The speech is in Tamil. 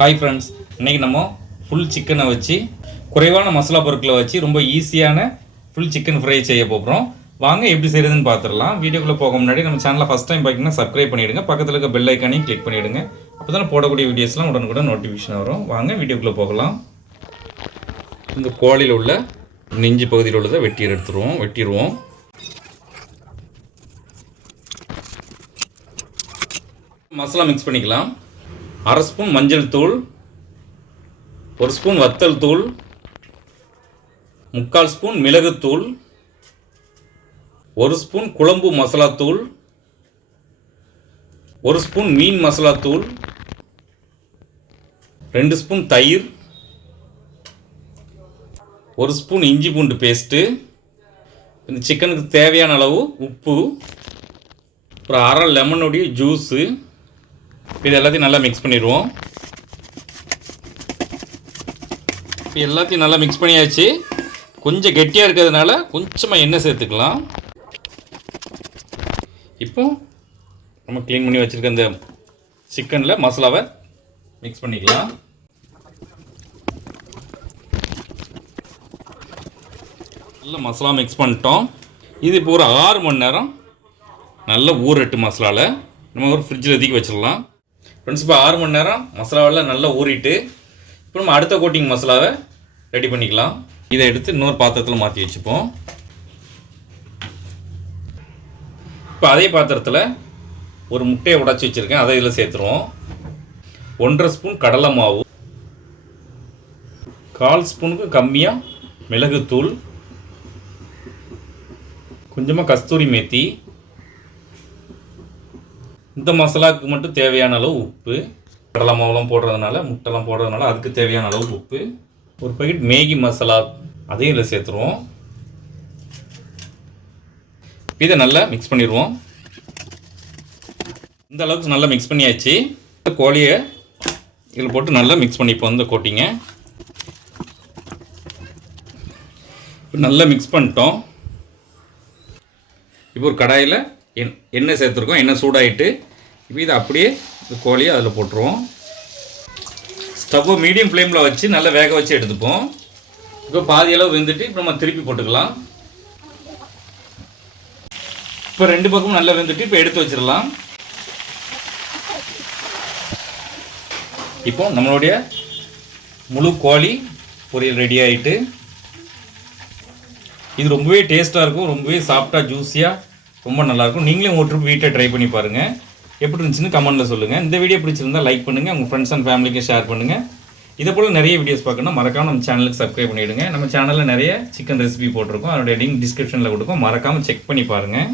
ஹாய் ஃப்ரெண்ட்ஸ், இன்றைக்கி நம்ம ஃபுல் சிக்கனை வச்சு குறைவான மசாலா பொருட்களை வச்சு ரொம்ப ஈஸியான ஃபுல் சிக்கன் ஃப்ரை செய்ய போகிறோம். வாங்க எப்படி செய்கிறதுன்னு பார்த்துடலாம். வீடியோக்குள்ளே போக முன்னாடி நம்ம சேனலை ஃபஸ்ட் டைம் பார்த்தீங்கன்னா சப்ஸ்கிரைப் பண்ணிவிடுங்க, பக்கத்தில் இருக்க பெல் ஐக்கானையும் கிளிக் பண்ணிவிடுங்க. அப்போ தான் போடக்கூடிய வீடியோஸ்லாம் உடனுக்குடன் நோட்டிஃபிகேஷன் வரும். வாங்க வீடியோக்குள்ளே போகலாம். இந்த கோழியில் உள்ள நெஞ்சு பகுதியில் உள்ளதை வெட்டிடுவோம். மசாலா மிக்ஸ் பண்ணிக்கலாம். அரை ஸ்பூன் மஞ்சள் தூள், 1 ஸ்பூன் வத்தல் தூள், 3/4 ஸ்பூன் மிளகுத்தூள், 1 ஸ்பூன் குழம்பு மசாலா தூள், 1 ஸ்பூன் மீன் மசாலா தூள், 2 ஸ்பூன் தயிர், 1 ஸ்பூன் இஞ்சி பூண்டு பேஸ்ட்டு, இந்த சிக்கனுக்கு தேவையான அளவு உப்பு, அப்புறம் அரை லெமனுடைய ஜூஸு. இது எல்லாத்தையும் நல்லா மிக்ஸ் பண்ணிடுவோம். இப்போ எல்லாத்தையும் நல்லா மிக்ஸ் பண்ணியாச்சு. கொஞ்சம் கெட்டியாக இருக்கிறதுனால கொஞ்சமாக எண்ணெய் சேர்த்துக்கலாம். இப்போ நம்ம க்ளீன் பண்ணி வச்சுருக்க இந்த சிக்கனில் மசாலாவை மிக்ஸ் பண்ணிக்கலாம். நல்லா மசாலா மிக்ஸ் பண்ணிட்டோம். இது இப்போ ஒரு 6 மணி நேரம் நல்லா ஊறட்டு மசாலாவில் நம்ம ஒரு ஃப்ரிட்ஜில் ஒதுக்கி வச்சிடலாம். ஃப்ரெண்ட்ஸ், இப்போ 6 மணி நேரம் மசாலாவெல்லாம் நல்லா ஊறிட்டு இப்போ நம்ம அடுத்த கோட்டிங் மசாலாவை ரெடி பண்ணிக்கலாம். இதை எடுத்து இன்னொரு பாத்திரத்தில் மாற்றி வச்சுப்போம். இப்போ அதே பாத்திரத்தில் ஒரு முட்டையை உடைச்சி வச்சுருக்கேன், அதை இதில் சேர்த்துருவோம். 1.5 ஸ்பூன் கடலை மாவு, 1/4 ஸ்பூனுக்கு கம்மியாக மிளகுத்தூள், கொஞ்சமாக கஸ்தூரி மேத்தி, இந்த மசாலாவுக்கு மட்டும் தேவையான அளவு உப்பு, கடலை மாவுலாம் போடுறதுனால முட்டைலாம் போடுறதுனால அதுக்கு தேவையான அளவு உப்பு, ஒரு பாக்கெட் மேகி மசாலா அதையும் இதில் சேர்த்துருவோம். இதை நல்லா மிக்ஸ் பண்ணிடுவோம். இந்த அளவுக்கு நல்லா மிக்ஸ் பண்ணியாச்சு. இந்த கோழியை இதில் போட்டு நல்லா மிக்ஸ் பண்ணிப்போம். இந்த கோட்டிங்க நல்லா மிக்ஸ் பண்ணிட்டோம். இப்போ ஒரு கடாயில் எண்ணெய் சேர்த்துருக்கோம். எண்ணெய் சூடாகிட்டு இப்போ இதை அப்படியே இந்த கோழியை அதில் போட்டுருவோம். ஸ்டவ்வை மீடியம் ஃப்ளேமில் வச்சு நல்லா வேக வச்சு எடுத்துப்போம். இப்போ பாதி அளவு வெந்துட்டு இப்போ நம்ம திருப்பி போட்டுக்கலாம். இப்போ 2 பக்கமும் நல்லா வெந்துட்டு இப்போ எடுத்து வச்சிடலாம். இப்போ நம்மளுடைய முழு கோழி பொரியல் ரெடி ஆகிட்டு, இது ரொம்பவே டேஸ்ட்டாக இருக்கும், ரொம்பவே சாஃப்டாக ஜூஸியாக ரொம்ப நல்லாயிருக்கும். நீங்களே ஒரு ட்ரிப் வீட்டை ட்ரை பண்ணி பாருங்கள். எப்படி இருந்துச்சுன்னு கமெண்ட்டில் சொல்லுங்கள். இந்த வீடியோ பிடிச்சிருந்தால் லைக் பண்ணுங்கள், உங்கள் ஃப்ரெண்ட்ஸ் அண்ட் ஃபேமிலிக்கு ஷேர் பண்ணுங்கள். இதை போல் நிறைய வீடியோஸ் பார்க்கணும் மறக்காமல் நம்ம சேனலுக்கு சப்ஸ்கிரைப் பண்ணிவிடுங்க. நம்ம சேனலில் நிறைய சிக்கன் ரெசிபி போட்டிருக்கோம், அதனுடைய லிங்க் டிஸ்கிரிப்ஷனில் கொடுக்கும், மறக்காமல் செக் பண்ணி பாருங்கள்.